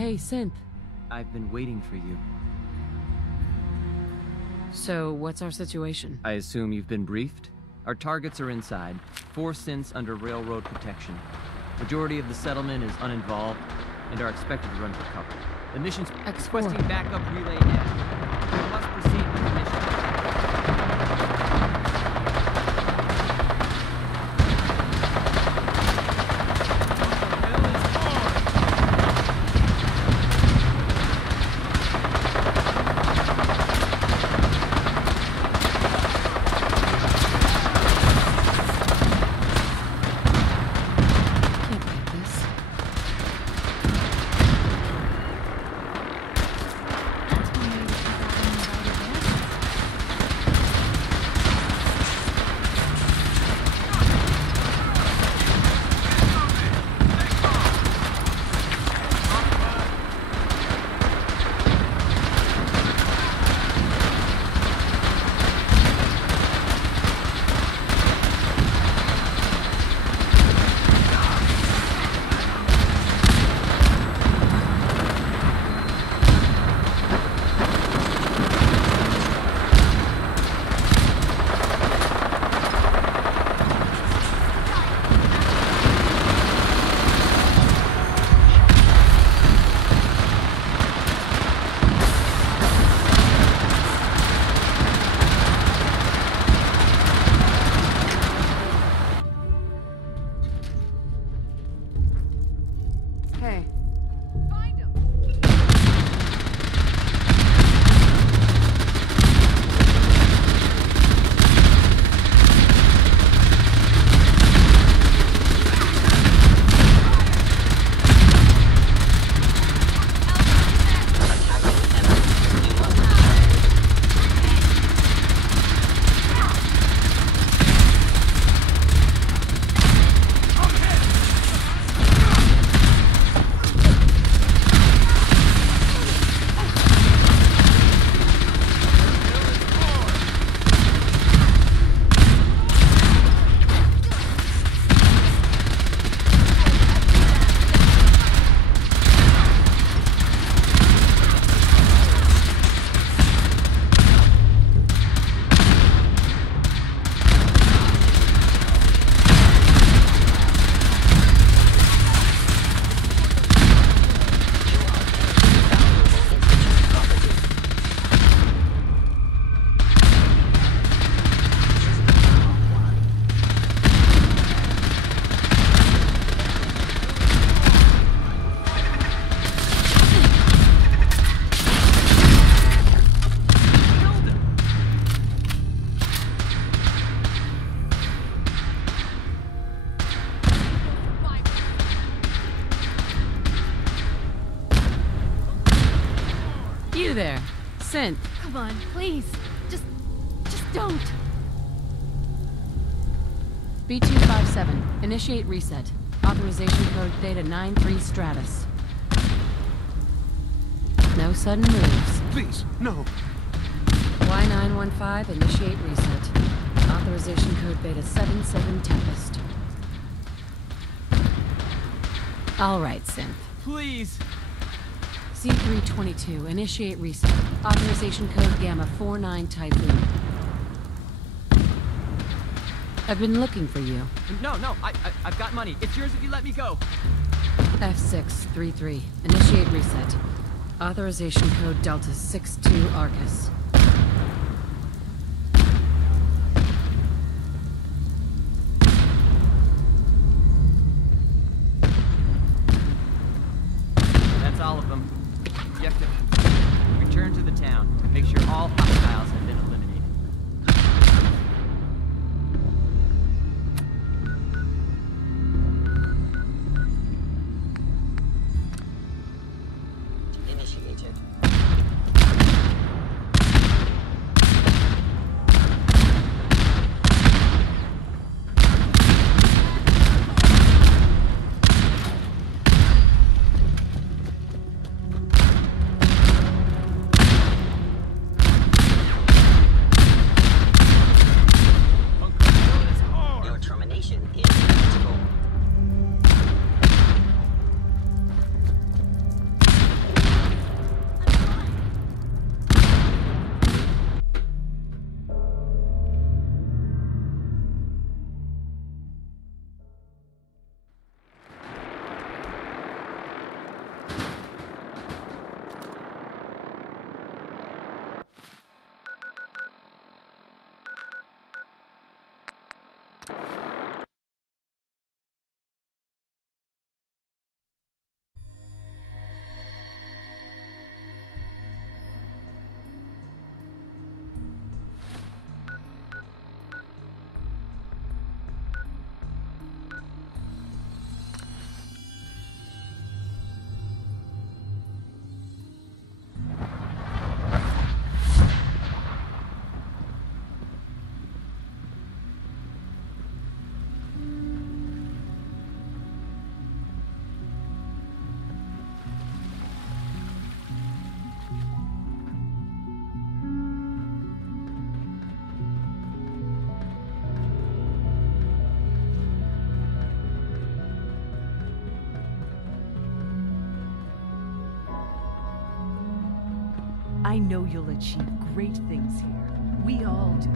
Hey, Synth. I've been waiting for you. So, what's our situation? I assume you've been briefed? Our targets are inside. 4 synths under railroad protection. Majority of the settlement is uninvolved and are expected to run for cover. The mission's requesting backup relay now. We must proceed with the mission. You there, Synth. Come on, please. Just don't. B257, initiate reset. Authorization code Theta 93 Stratus. No sudden moves. Please, no. Y915, initiate reset. Authorization code Beta 77 Tempest. All right, Synth. Please! C322, initiate reset. Authorization code Gamma 49 Typhoon. I've been looking for you. No, I've got money. It's yours if you let me go. F633, initiate reset. Authorization code Delta 62 Arcus. That's all of them. You have to return to the town. Make sure all hostiles have been eliminated. Initiated. I know you'll achieve great things here. We all do.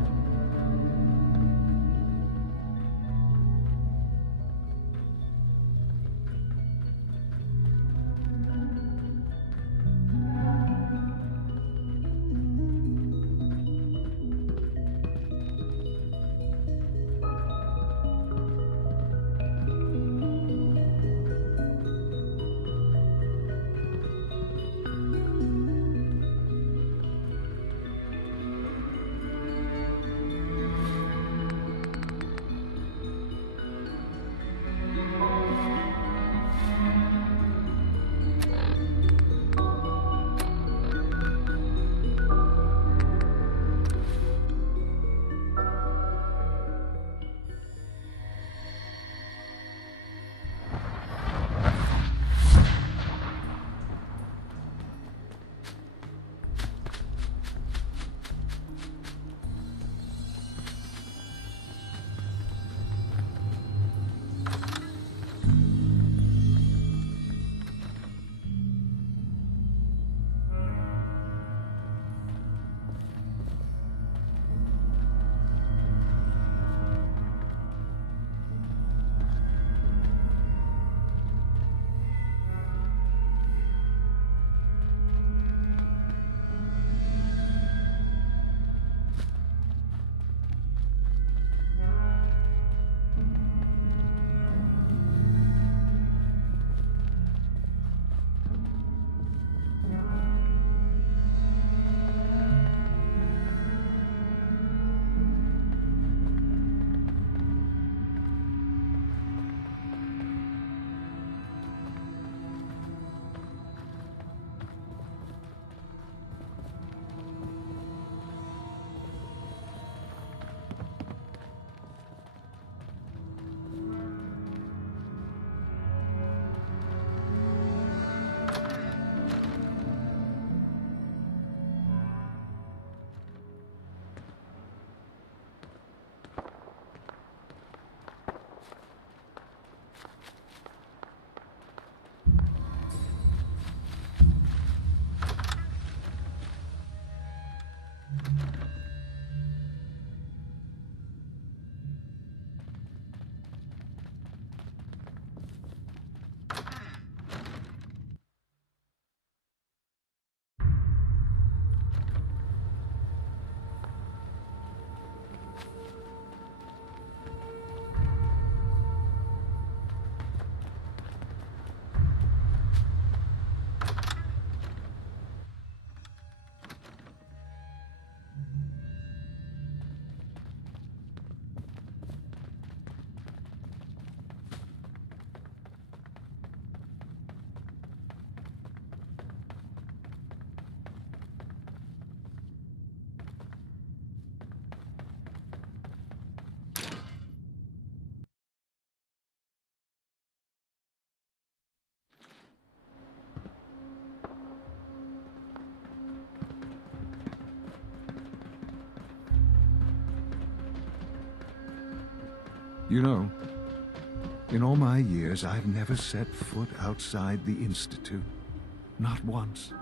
You know, in all my years, I've never set foot outside the Institute. Not once.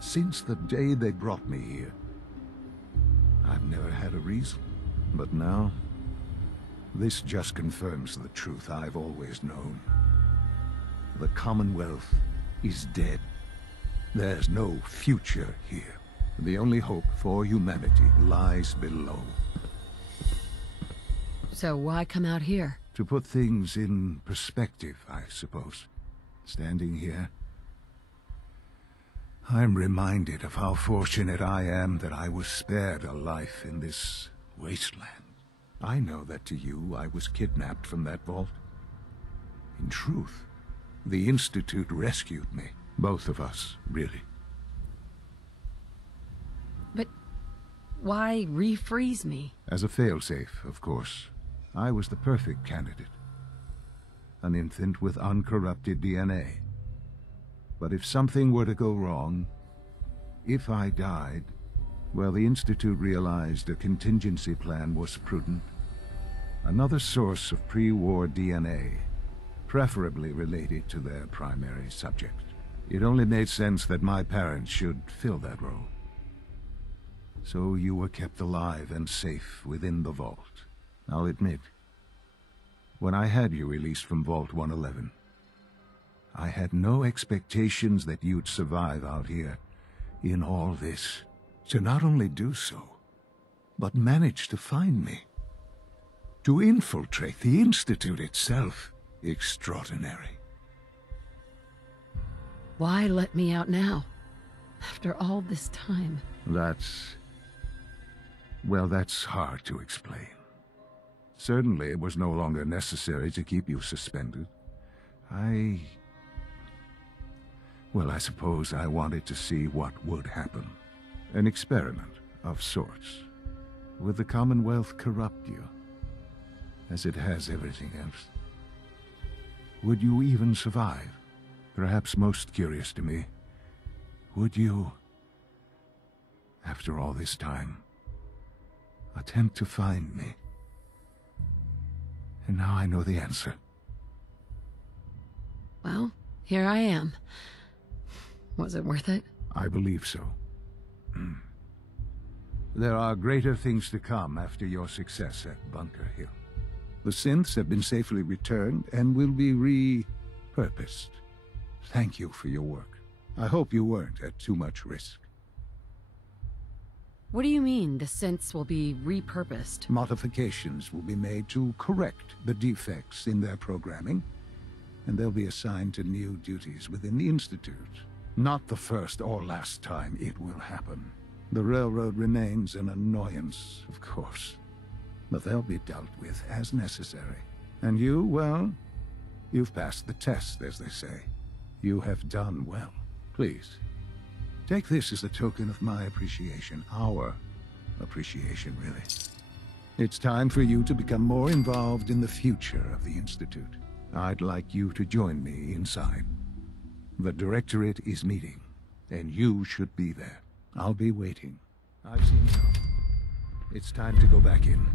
Since the day they brought me here. I've never had a reason. But now, this just confirms the truth I've always known. The Commonwealth is dead. There's no future here. The only hope for humanity lies below. So why come out here? To put things in perspective, I suppose. Standing here, I'm reminded of how fortunate I am that I was spared a life in this wasteland. I know that to you, I was kidnapped from that vault. In truth, the Institute rescued me. Both of us, really. But why refreeze me? As a failsafe, of course. I was the perfect candidate. An infant with uncorrupted DNA. But if something were to go wrong, if I died, well, the Institute realized a contingency plan was prudent. Another source of pre-war DNA, preferably related to their primary subject. It only made sense that my parents should fill that role. So you were kept alive and safe within the vault. I'll admit, when I had you released from Vault 111, I had no expectations that you'd survive out here in all this. To not only do so, but manage to find me. To infiltrate the Institute itself. Extraordinary. Why let me out now? After all this time. Well, that's hard to explain. Certainly it was no longer necessary to keep you suspended. Well, I suppose I wanted to see what would happen. An experiment of sorts. Would the Commonwealth corrupt you, as it has everything else? Would you even survive? Perhaps most curious to me, would you, after all this time, attempt to find me? And now I know the answer. Well, here I am. Was it worth it? I believe so. There are greater things to come after your success at Bunker Hill. The synths have been safely returned and will be repurposed. Thank you for your work. I hope you weren't at too much risk. What do you mean, the synths will be repurposed? Modifications will be made to correct the defects in their programming, and they'll be assigned to new duties within the Institute. Not the first or last time it will happen. The Railroad remains an annoyance, of course, but they'll be dealt with as necessary. And you, well, you've passed the test, as they say. You have done well. Please, take this as a token of my appreciation. Our appreciation, really. It's time for you to become more involved in the future of the Institute. I'd like you to join me inside. The Directorate is meeting, and you should be there. I'll be waiting. I've seen enough. It's time to go back in.